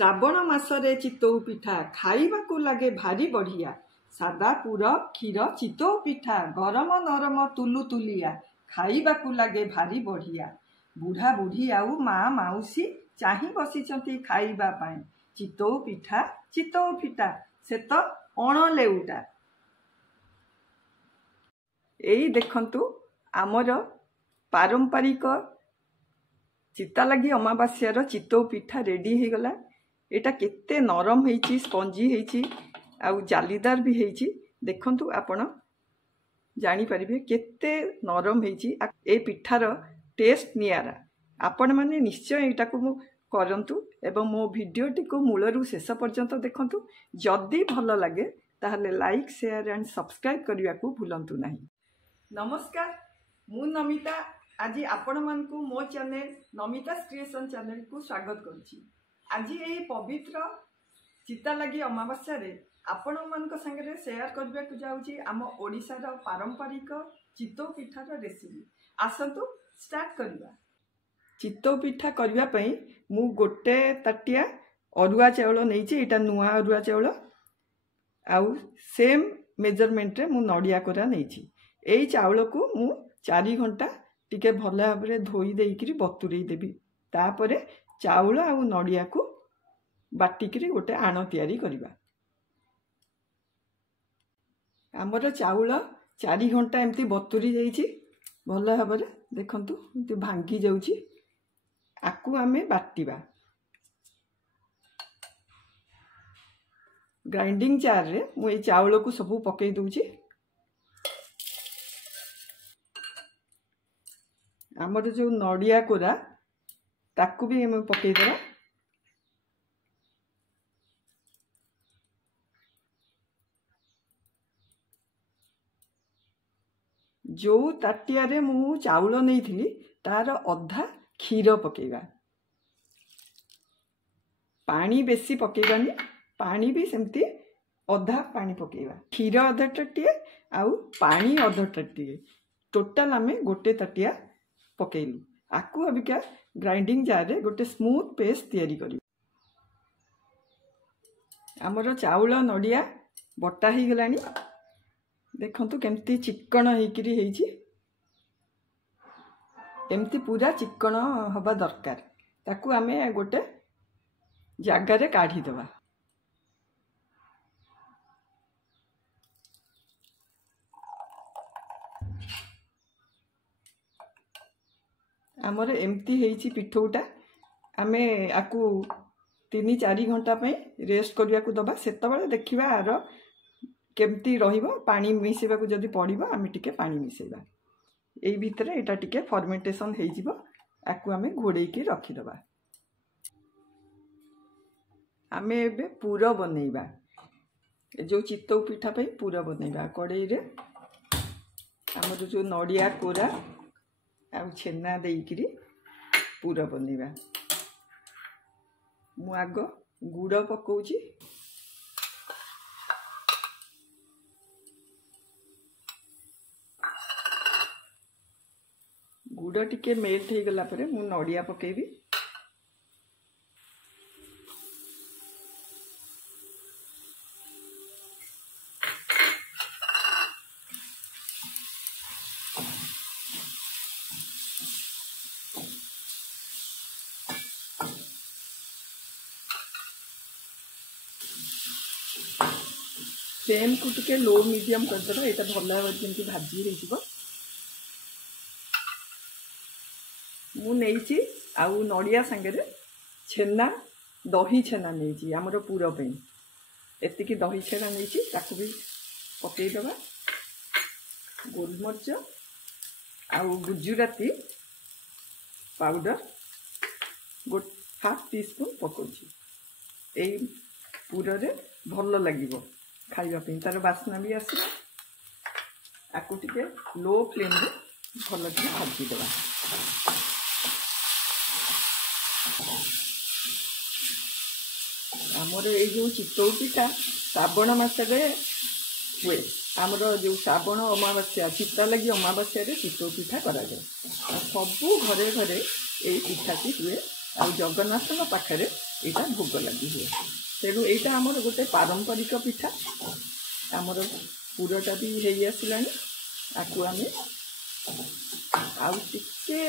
श्रावण मासरे चितौ पिठा खाइबाकु लागे भारी बढ़िया। सादा पुर क्षीर चितौ पिठा गरम नरम तुलु तुलिया खाइबाकु लागे भारी बढ़िया। बुढ़ा बुढ़ी आउ माँ माउसी चाही बसिचंती खाइबा पाई। चितौ पिठा से तो अणलेउटा। एई देखंतु आमर पारंपरिक चितालागी अमावास्यार चितौ पिठा रेडी हो गला। एटा केते नरम हेची स्पंजी हेची आउ जालीदार भी हेची। देखंतु आपण जानी परिबे केते नरम हेची। ए पिठार टेस्ट नियारा। आपण माने निश्चय एटा को करंतु एवं मो भिडियोटी को मूलरू शेष पर्यंत देखंतु। जदि भल लागे ताहले लाइक शेयर एंड सब्सक्राइब करने को भूलंतु नहीं। नमस्कार, मु नमिता आज आपण मानकु मो चैनल नमिता क्रिएशन चैनल को स्वागत करुछि। आज यही पवित्र चितालागी अमावास्या रे आपण मानक संगे शेयर करबा को जाउछि आम ओडिसार पारंपरिक चितौ पिठार रेसिपी। आसंतु स्टार्ट करबा। चितौ पिठा करबा पई मु गोटे ताटिया अरुआ चाउल नैछि। एटा नुआ अरुआ चाउल आउ सेम मेजरमेंट रे मु नडिया कोरा नैछि। एई चाउल को मु 4 घंटा टिके भल भाव धोई देइकरी बतुरई देबी। तापरे चाउल आउ नडिया को बाटिकरी गोटे आण तैयारी करिबा। हमर चाउल 4 घंटा एमती बतुरी जाइछि भल भाव देखंतु एमती भांगी जाउछि। आकु आमे बाटिबा। ग्राइंडिंग जार रे मु ए चाउल को सब पकई दउछि। आमर जो नडिया कोरा ताकू भी हम पकई देबा। जो ताटिया रे मु चाउल नहीं थिली तार अधा क्षीर पकेइबा। पानी बेसी पकेइबानी, पानी भी सेमती अधा पानी पकेइबा। क्षीर अधा ताटिया आउ पानी अधा ताटिया टोटाल आमे गोटे ताटिया पकेइलु। आकु अबिका ग्राइंडिंग जार रे गोटे स्मूथ पेस्ट तैयारी करी। आमर चाउल नडिया बटा ही गलानी। देखंतु केमती चिकन हेकिरी हेची। एमती पूरा चिकन हवा दरकार। ताकू आमे गोटे जागा रे काढ़ी देबा। आमर एमती हेची पिठौटा। आमे आकु 3-4 घंटा पे रेस्ट करिया को दबा। सेतबेले देखिबा आरो केमती रहिबो। पानी मिसेबा को जदी पड़िबो आमे टिके पानी मिसेबा। एई भितरे एटा टिके फर्मेंटेशन हेइ जिवो। आकु आमे घोड़ेई के रखि दबा। आमे एबे पूरा बनेइबा। जो चितौ पिठा पे पूरा बनेइबा। कड़ेई रे हमर जो नडिया कोरा आ छेना देइकरी पूरा बनेइबा। मु आग गुड़ पकोउची। गुड़ टिके मेल्ट हो गला परे मु नडिया पकेबी। फ्लेम को टिके लो मीडियम कर दबा। एटा भल भाव जेमती भाजी हे जिवो। मु नैची आउ नडिया संगे रे छेना दही छेना नैची। हमर पूरा पे एतिकी दही छेना नैची ताकू भी पकई दबा। गोलमरिच आउ गुजराती पाउडर हाफ टी स्पून पकोची। एई पूरा रे भल लागिवो खाइबा पे। तार बास्ना भी आसी। आकु टिके लो फ्लेम रे भल के भाजी देबा। आमर ये जो चितौ पिठा श्रावण मासरे हुए। आमर जो श्रावण अमावास्या चिता लगी अमावास्या रे चितौ पिठा करा जाए। सबू घरे घरे ये पिठाटी हुए। आ जगन्नाथ पाखरे एटा भोग लगी हुए तेणु यहाँ आमर गोटे पारंपरिक पिठा आमर पुरटा भी हो आसलानी आपको आम आउे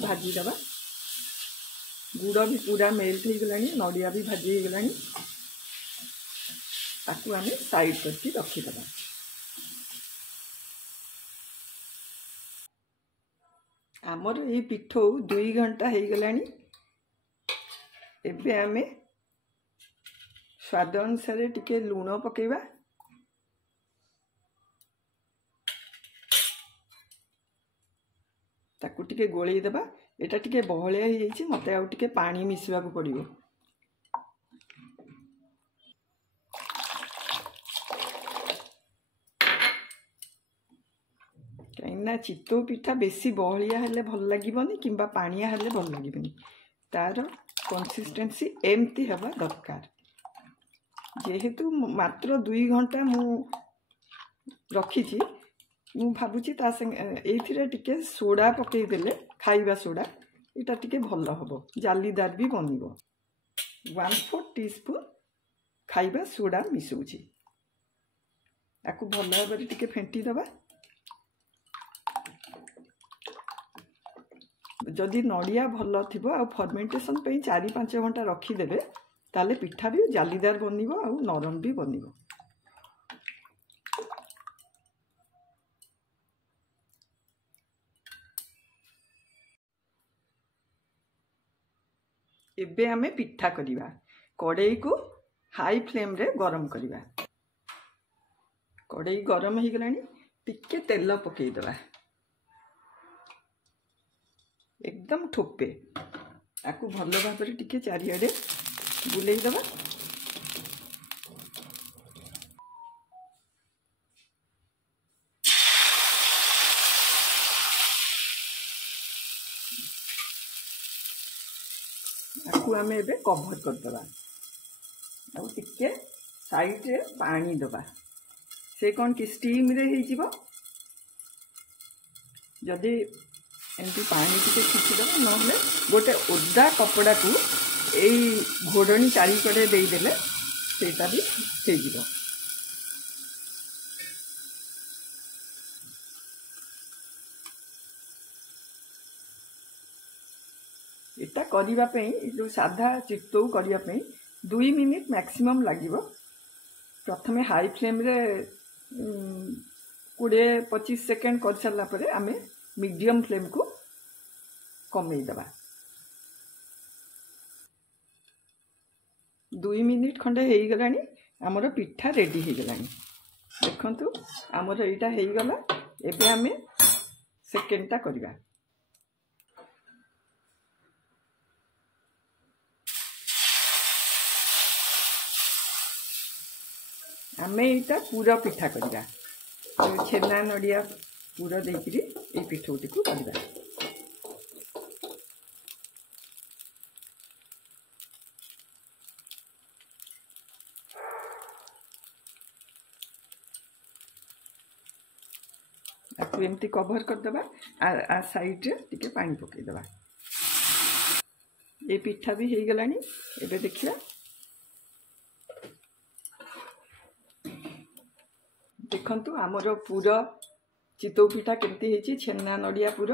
भाजीदबा गुड़ भी पूरा मेल्ट हो गलानी नड़िया भी भाजी हो गलानी ताकू आम साइड करके रखीदबा। आमर ये पिठो 2 घंटा हो गलानी एबे आमे स्वाद अनुसार टिके लूण पकेबा ताकू टिके गोळेई देबा एटा टिके बहलिया हो जाइए मत आउ टिके पानी मिसवा को पड़िबो कहीं चितौ पिठा बेसी बहलिया हेले भल लागिबनी किंबा पानिया हेले भल लागिबनी तार कंसिस्टेंसी एमती हवा दरकार जेहेतु मात्र 2 घंटा मु रखी मु भाबुची ता संगे टिके सोडा पकई देले खाइबा सोडा एटा टिके भल हबो जालीदार भी बनिबो 1/4 टीस्पून खाइबा सोडा मिसौची आकु भल भाबरे टिके फेंटी दबा जदि नड़िया भल थी आ फर्मेंटेशन 4-5 घंटा रखीदे ताले पिठा भी जालीदार बनिबो आ नरम भी बनिबो। एबे आमे पिठा करिबा कड़ाई को हाई फ्लेम रे गरम करिबा कड़ाई गरम हो गलानी टिके तेल पकई दबा एकदम ठोपे आपको भल भाव टिके चारिआडे बुलेई दबा आपको आम एबे कभर कर दबा आ टिके साइड रे पानी दबा से कौन कि स्टीम रे ही जीवो जदि एमती पानी टिके खिचिदेव ना गोटे ओदा कपड़ा को यही घोड़नी चारिकड़े देदेले सेटा भी हो एटा करने जो साधा चितौ करने 2 मिनिट मैक्सिमम लगे प्रथम हाई फ्लेम रे 20-25 सेकेंड कर सारा पर आमे मीडियम फ्लेम को कमई दबा 2 मिनिट खंडे हो गलानी आमर पिठा रेडी हो गलानी देखंतु आमर एटा हो गला एबे आमे सेकेंडटा करबा आमे एटा पूरा पिठा करबा छेना नड़िया पूरा देकरी ए पिठौटी को करबा आपको एमती कवर कर दबा आ साइड रे टिके पानी पकई दबा ये पिठा भी हो गलानी एबे देखिया देखंतु आमर पूरा चितौ पिठा केमती हेची छेना नड़िया पूरा